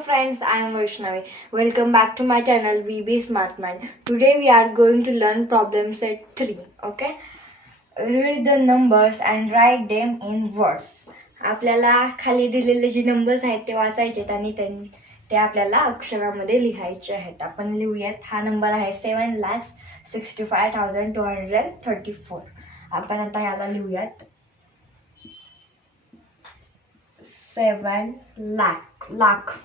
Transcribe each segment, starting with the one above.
Hello friends, I am Vaishnavi. Welcome back to my channel VB Smartman. Today we are going to learn problem set 3. Okay? Read the numbers and write them in words. आपल्याला खाली दिलेले जे numbers आहेत ते वाचायचे आणि ते आपल्याला अक्षरामध्ये लिहायचे आहेत. आपण लिहूयात. हा नंबर आहे 7,65,234. आपण आता याला लिहूयात 7 lakh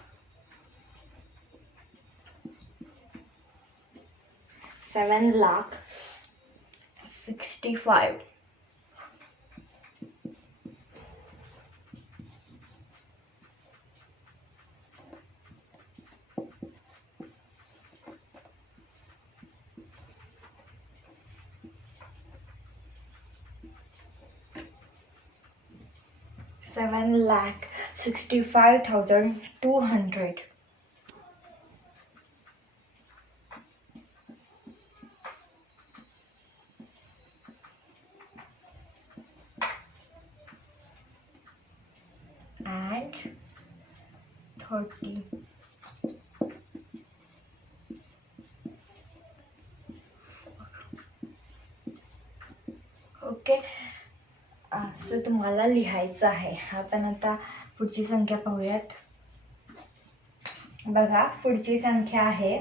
7,65,000 7,65,200 and 30. ओके, असं तुम्हाला लिहायचं आहे. आपण आता पुढची संख्या पाहूयात. बघा, पुढची संख्या आहे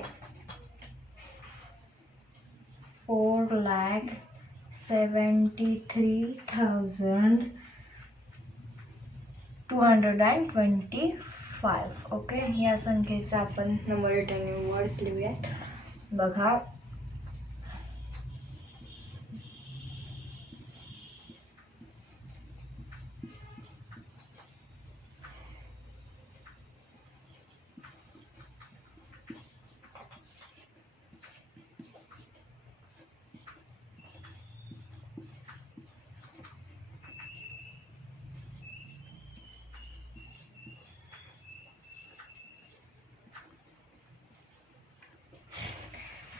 4,73,225. ओके, या संख्येचा आपण नंबर रिटर्निंग वर्ड्स लिहूयात. बघा,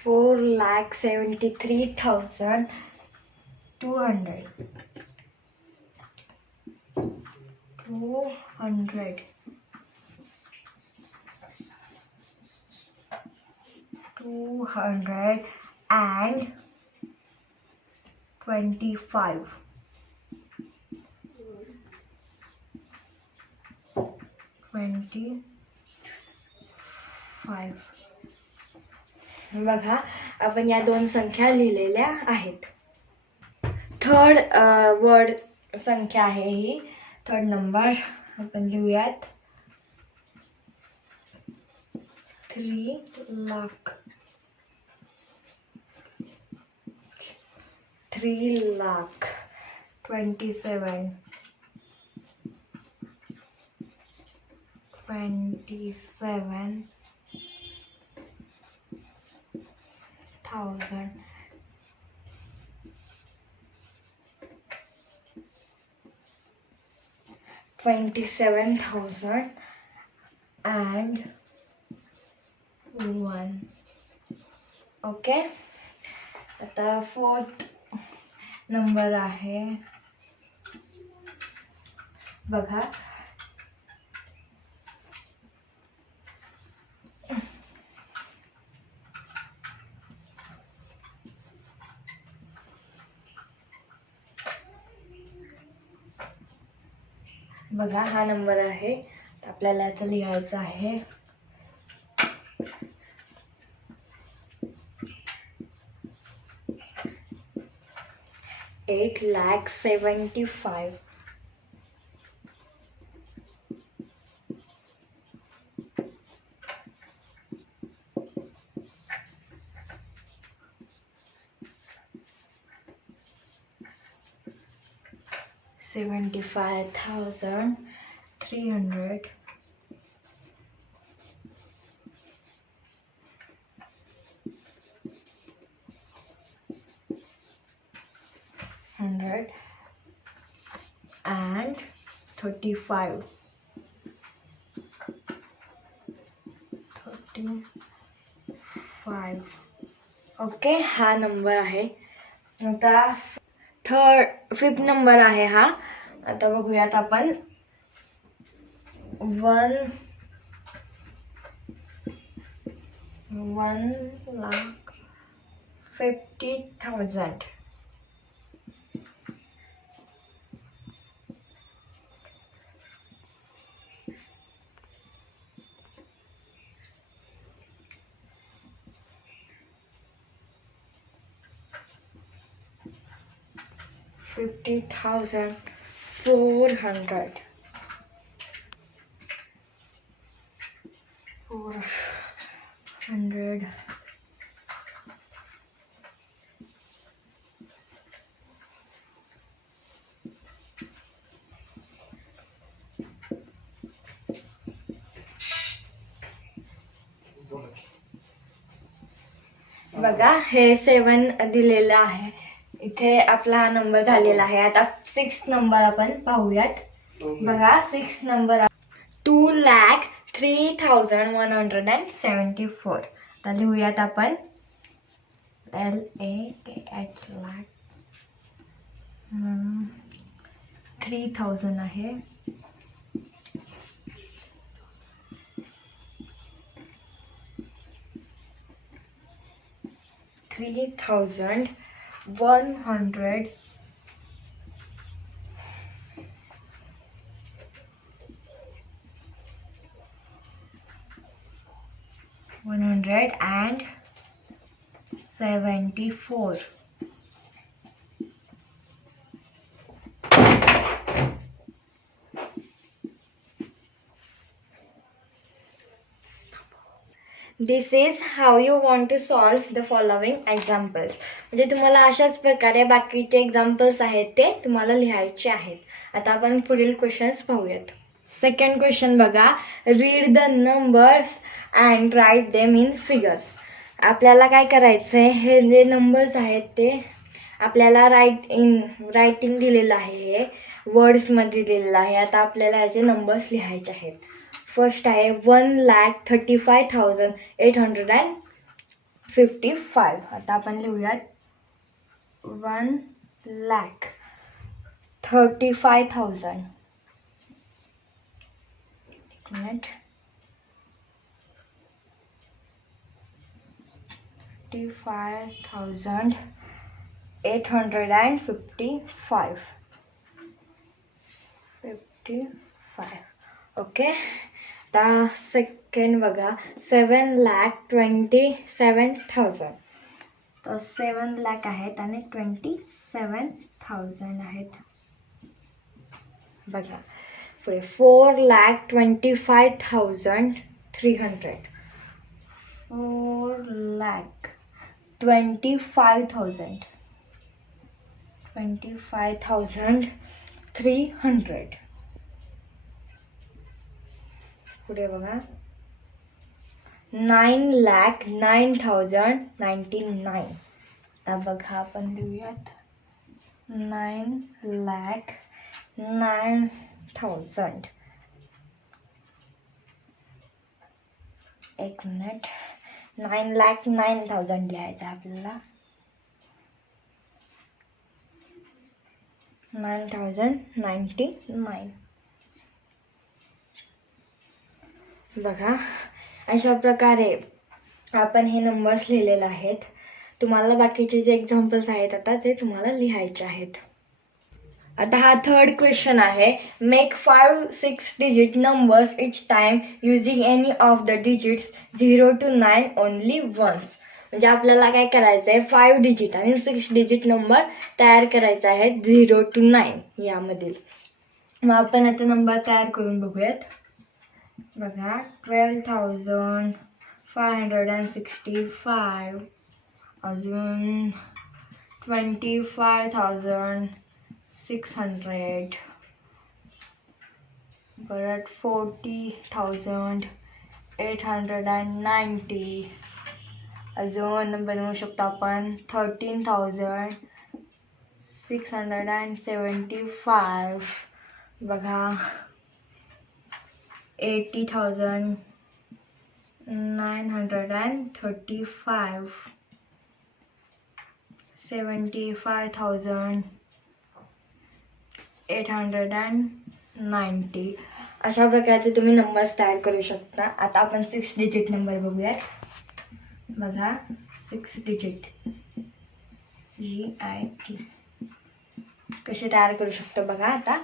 four lakh 73,200 and 25. बघा, आपण या दोन संख्या लिहिलेल्या आहेत. थर्ड वर्ड संख्या आहे ही. थर्ड नंबर आपण लिहूयात 3 लाख 27,000 27,000 and 1. ओके, आता फोर्थ नंबर आहे. बघा, हा नंबर आहे. आपल्याला याचं लिहायचं आहे 8,75,000 75,300 and 35. ओके, हा नंबर आहे. आता फिफ्थ नंबर आहे हा. आता बघूयात आपण 1 1,50,000. 50,400. 400. बघा हे 7 दिलेलं आहे. इथे आपला हा नंबर झालेला आहे. आता 6 नंबर आपण पाहूयात. बघा 6 नंबर 2,03,174. आता लिहूयात आपण LAK 3,000 आहे. 3,100 174. This is how you want to solve the following examples. म्हणजे तुम्हाला अशाच प्रकारे बाकीचे एक्झाम्पल्स आहेत ते तुम्हाला लिहायचे आहेत. आता आपण पुढील क्वेश्चन्स पाहूयात. सेकंड क्वेश्चन बघा. Read the numbers and write them in figures. आपल्याला काय करायचं आहे, हे जे नंबर्स आहेत ते आपल्याला रायटिंग दिलेलं आहे, हे वर्ड्समध्ये दिलेलं आहे. आता आपल्याला याचे नंबर्स लिहायचे आहेत. फर्स्ट आहे 1,35,855. आता आपण लिहूयात 1,35,000. एक मिनिट. 35,855. 55. ओके. आता सेकंड बघा 7,27,000. तर 7 लाख आहेत आणि 27,000 आहेत. बघा पुढे 4,25,300. 4,25,000. 25,300. पुढे बघा 9,09,099. आता बघा आपण लिहूयात 9,09,000. एक मिनिट. 9,09,000 लिहायचं आपल्याला. 9,099. बघा अशा प्रकारे आपण हे नंबर्स लिहिलेले आहेत. तुम्हाला बाकीचे जे एक्झाम्पल्स आहेत आता ते तुम्हाला लिहायचे आहेत. आता हा थर्ड क्वेश्चन आहे. Make 5-6 digit numbers each time using any of the digits 0 to 9 only once. म्हणजे आपल्याला काय करायचं आहे, 5 डिजिट आणि 6 डिजिट नंबर तयार करायचा आहे 0 to 9 यामधील. मग आपण आता नंबर तयार करून बघूयात. बघा 12,565. अजून 25,600. परत 40,890. अजून बनवू शकतो आपण 13,675. बघा 80,935. 75,890. अशा प्रकारचे तुम्ही नंबर्स तयार करू शकता. आता आपण 6 डिजिट नंबर बघूयात. बघा 6 डिजिट GIT कसे तयार करू शकतो बघा आता.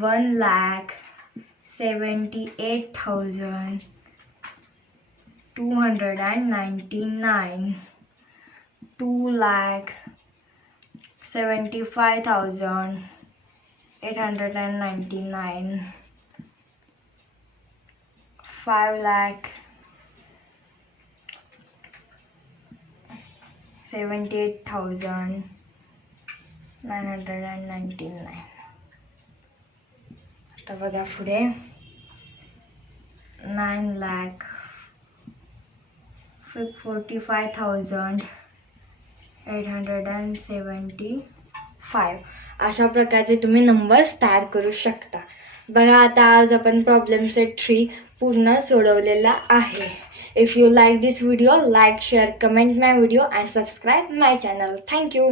1,78,299, 2,75,899, 5,78,999. आता बघा पुढे 9,45,875. अशा प्रकारचे तुम्ही नंबर्स तयार करू शकता. बघा आता आज आपण प्रॉब्लेम सेट 3 पूर्ण सोडवलेला आहे. If you like this video, like, share, comment my video and subscribe my channel. Thank you.